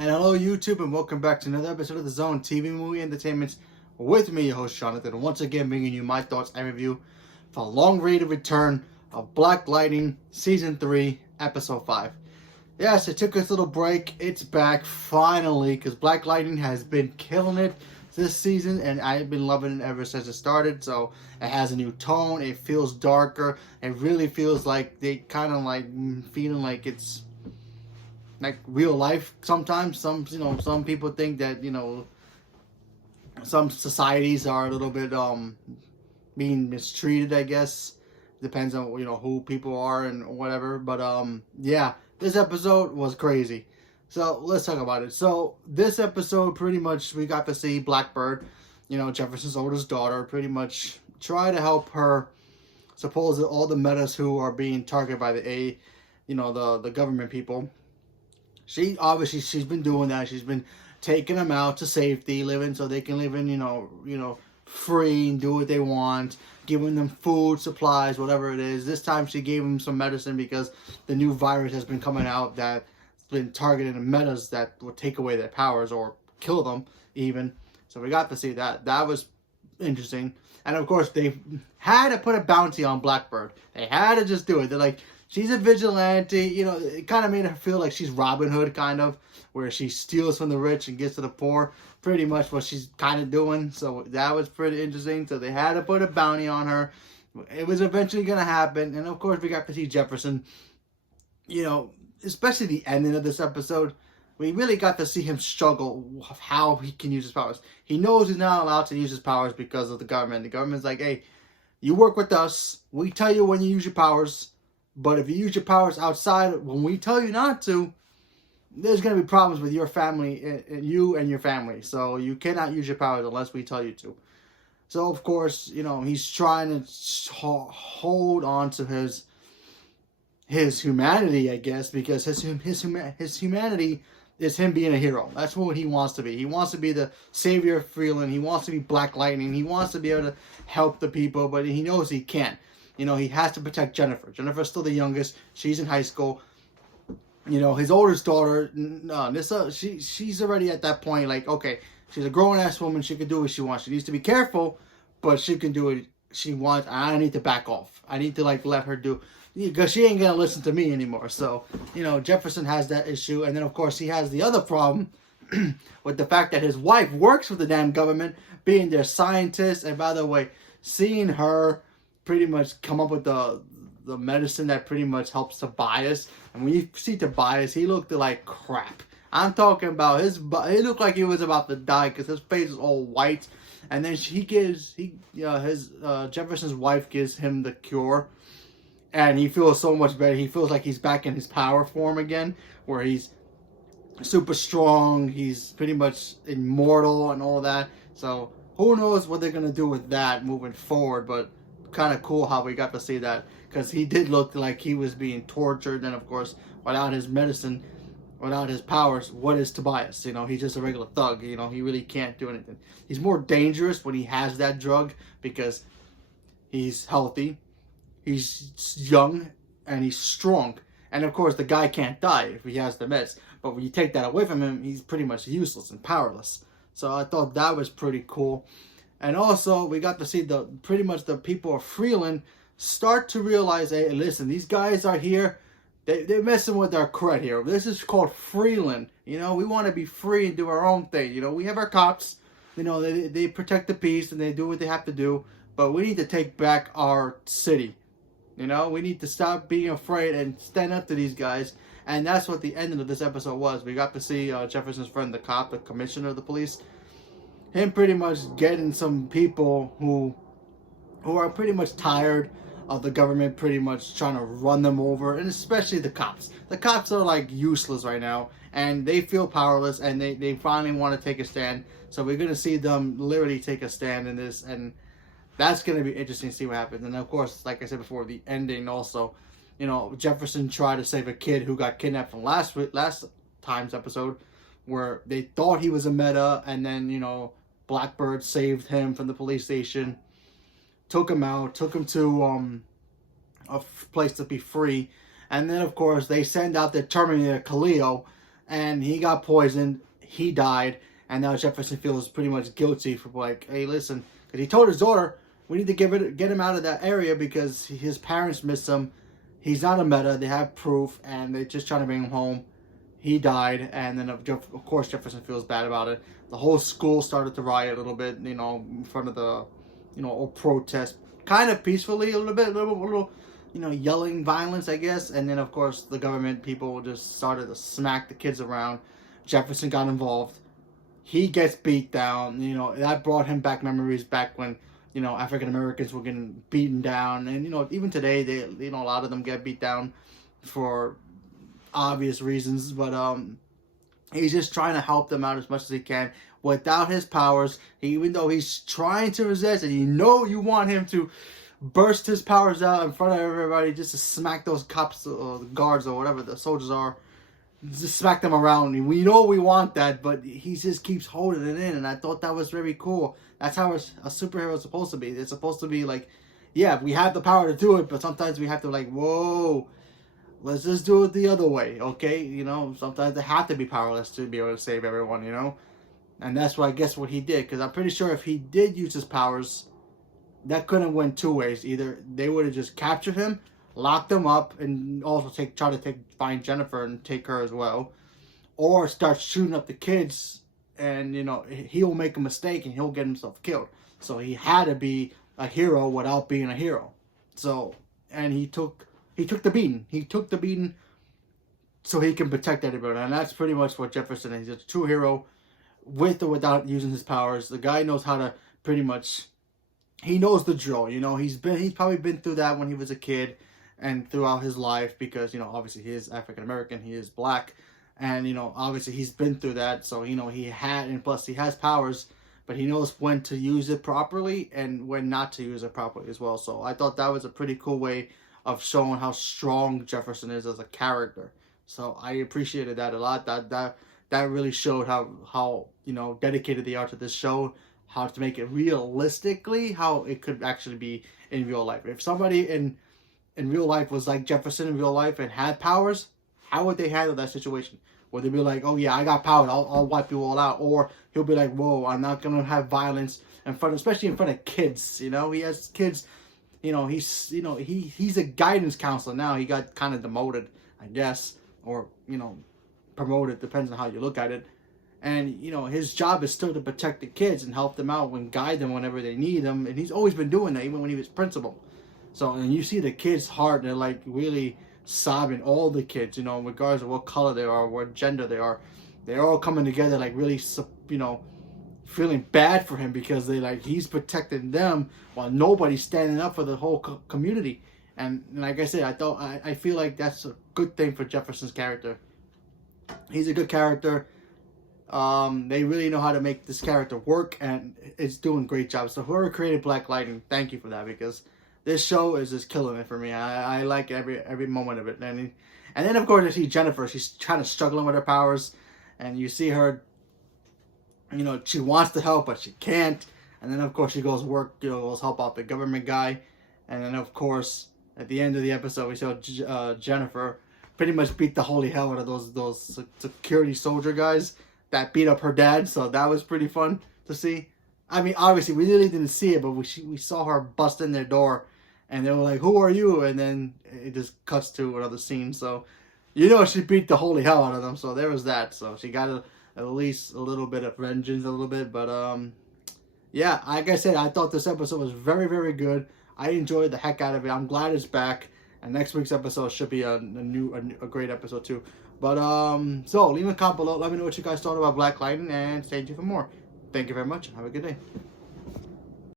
And hello, YouTube, and welcome back to another episode of the Zone TV Movie Entertainment with me, your host Jonathan. Once again, bringing you my thoughts and review for a long-awaited return of Black Lightning Season 3, Episode 5. Yes, it took us a little break. It's back finally because Black Lightning has been killing it this season, and I've been loving it ever since it started. So it has a new tone. It feels darker. It really feels like they kind of like feeling like it's like real life. Sometimes some people think that some societies are a little bit being mistreated, I guess. Depends on who people are and whatever, but yeah, this episode was crazy. So let's talk about it. So this episode, pretty much we got to see Blackbird, Jefferson's oldest daughter, pretty much try to help her. Suppose that all the metas who are being targeted by the government people. She's been doing that. She's been taking them out to safety, living so they can live in free and do what they want, giving them food, supplies, whatever it is. This time she gave them some medicine because the new virus has been coming out that's been targeting the metas that will take away their powers or kill them even. So we got to see that. That was interesting. And of course they had to put a bounty on Blackbird. They had to just do it. They're like, she's a vigilante, it kind of made her feel like she's Robin Hood, kind of, where she steals from the rich and gives to the poor. Pretty much what she's kind of doing. So that was pretty interesting. So they had to put a bounty on her. It was eventually going to happen. And of course, we got to see Jefferson, especially the ending of this episode. We really got to see him struggle of how he can use his powers. He knows he's not allowed to use his powers because of the government. The government's like, hey, you work with us. We tell you when you use your powers. But if you use your powers outside when we tell you not to, there's going to be problems with your family and you and your family. So you cannot use your powers unless we tell you to. So, of course, he's trying to hold on to his humanity, I guess, because his humanity is him being a hero. That's what he wants to be. He wants to be the savior of Freeland. He wants to be Black Lightning. He wants to be able to help the people, but he knows he can't. He has to protect Jennifer. Jennifer's still the youngest. She's in high school. His oldest daughter, Nissa, she's already at that point, like, okay, she's a grown-ass woman. She can do what she wants. She needs to be careful, but she can do what she wants. I need to back off. I need to, let her do, because she ain't going to listen to me anymore. So, Jefferson has that issue. And then, of course, he has the other problem with the fact that his wife works for the damn government, being their scientist. And by the way, seeing her pretty much come up with the medicine that pretty much helps Tobias. And when you see Tobias, he looked like crap. I'm talking about he looked like he was about to die because his face is all white. And then Jefferson's wife gives him the cure. And he feels so much better. He feels like he's back in his power form again, where he's super strong. He's pretty much immortal and all that. So who knows what they're going to do with that moving forward. But kind of cool how we got to see that, because he did look like he was being tortured. And of course, without his medicine, without his powers, what is Tobias? He's just a regular thug. He really can't do anything. He's more dangerous when he has that drug because he's healthy, he's young, and he's strong. And of course, the guy can't die if he has the meds. But when you take that away from him, he's pretty much useless and powerless. So I thought that was pretty cool. And also, we got to see pretty much the people of Freeland start to realize, hey, listen, these guys are here. They're messing with our cred here. This is called Freeland. We want to be free and do our own thing. We have our cops. They protect the peace and they do what they have to do. But we need to take back our city. We need to stop being afraid and stand up to these guys. And that's what the ending of this episode was. We got to see Jefferson's friend, the cop, the commissioner of the police, him pretty much getting some people who are pretty much tired of the government pretty much trying to run them over, and especially the cops. The cops are like useless right now, and they feel powerless, and they finally want to take a stand. So we're going to see them literally take a stand in this, and that's going to be interesting to see what happens. And of course, like I said before, the ending also, Jefferson tried to save a kid who got kidnapped from last time's episode, where they thought he was a meta, and then, Blackbird saved him from the police station, took him out, took him to a place to be free. And then, of course, they send out the Terminator, Khalil, and he got poisoned. He died, and now Jefferson feels pretty much guilty for like, hey, listen, because he told his daughter, we need to get him out of that area because his parents miss him. He's not a meta. They have proof, and they're just trying to bring him home. He died, and then of course Jefferson feels bad about it. The whole school started to riot a little bit, in front of the, or protest, kind of peacefully a little bit, a little, yelling violence, I guess. And then of course the government people just started to smack the kids around. Jefferson got involved. He gets beat down. That brought him back memories back when, African Americans were getting beaten down, and even today they, a lot of them get beat down for obvious reasons, but he's just trying to help them out as much as he can without his powers. Even though he's trying to resist, and you want him to burst his powers out in front of everybody just to smack those cops or the guards or whatever the soldiers are, just smack them around. And we want that, but he just keeps holding it in, and I thought that was very cool. That's how a superhero is supposed to be. It's supposed to be like, yeah, we have the power to do it, but sometimes we have to like, whoa, let's just do it the other way, okay? Sometimes they have to be powerless to be able to save everyone, And that's what he did, because I'm pretty sure if he did use his powers, that couldn't have went two ways. Either they would have just captured him, locked him up, and also find Jennifer and take her as well, or start shooting up the kids, and he'll make a mistake and he'll get himself killed. So he had to be a hero without being a hero. So, and he took the beating. He took the beating so he can protect everybody, and that's pretty much what Jefferson is. He's a true hero, with or without using his powers. The guy knows how to pretty much. He knows the drill. He's probably been through that when he was a kid, and throughout his life, because obviously he is African American, he is black, and obviously he's been through that. So and plus he has powers, but he knows when to use it properly and when not to use it properly as well. So I thought that was a pretty cool way of showing how strong Jefferson is as a character. So I appreciated that a lot. That really showed how dedicated they are to this show, how to make it realistically, how it could actually be in real life. If somebody in real life was like Jefferson in real life and had powers, how would they handle that situation? Would they be like, oh yeah, I got powers, I'll wipe you all out? Or he'll be like, whoa, I'm not going to have violence especially in front of kids. He has kids. He's a guidance counselor now. He got kind of demoted, I guess, or promoted, depends on how you look at it. And his job is still to protect the kids and help them out and guide them whenever they need them. And he's always been doing that, even when he was principal. So, and you see the kids' heart, they're like really sobbing. All the kids, regardless of what color they are, what gender they are, they're all coming together, like really, feeling bad for him, because he's protecting them while nobody's standing up for the whole community. And like I said, I feel like that's a good thing for Jefferson's character. He's a good character. They really know how to make this character work, and it's doing a great job. So whoever created Black Lightning, thank you for that, because this show is just killing it for me. I like every moment of it. And then of course you see Jennifer. She's kind of struggling with her powers, and you see her. She wants to help, but she can't. And then of course she goes goes help out the government guy. And then of course at the end of the episode we saw Jennifer pretty much beat the holy hell out of those security soldier guys that beat up her dad. So that was pretty fun to see. I mean, obviously we really didn't see it, but we saw her bust in their door, and they were like, "Who are you?" And then it just cuts to another scene. So she beat the holy hell out of them. So there was that. So she got at least a little bit of vengeance, a little bit. But yeah, like I said, I thought this episode was very, very good. I enjoyed the heck out of it. I'm glad it's back, and next week's episode should be a great episode too. But so leave a comment below. Let me know what you guys thought about Black Lightning, and stay tuned for more. Thank you very much, and have a good day.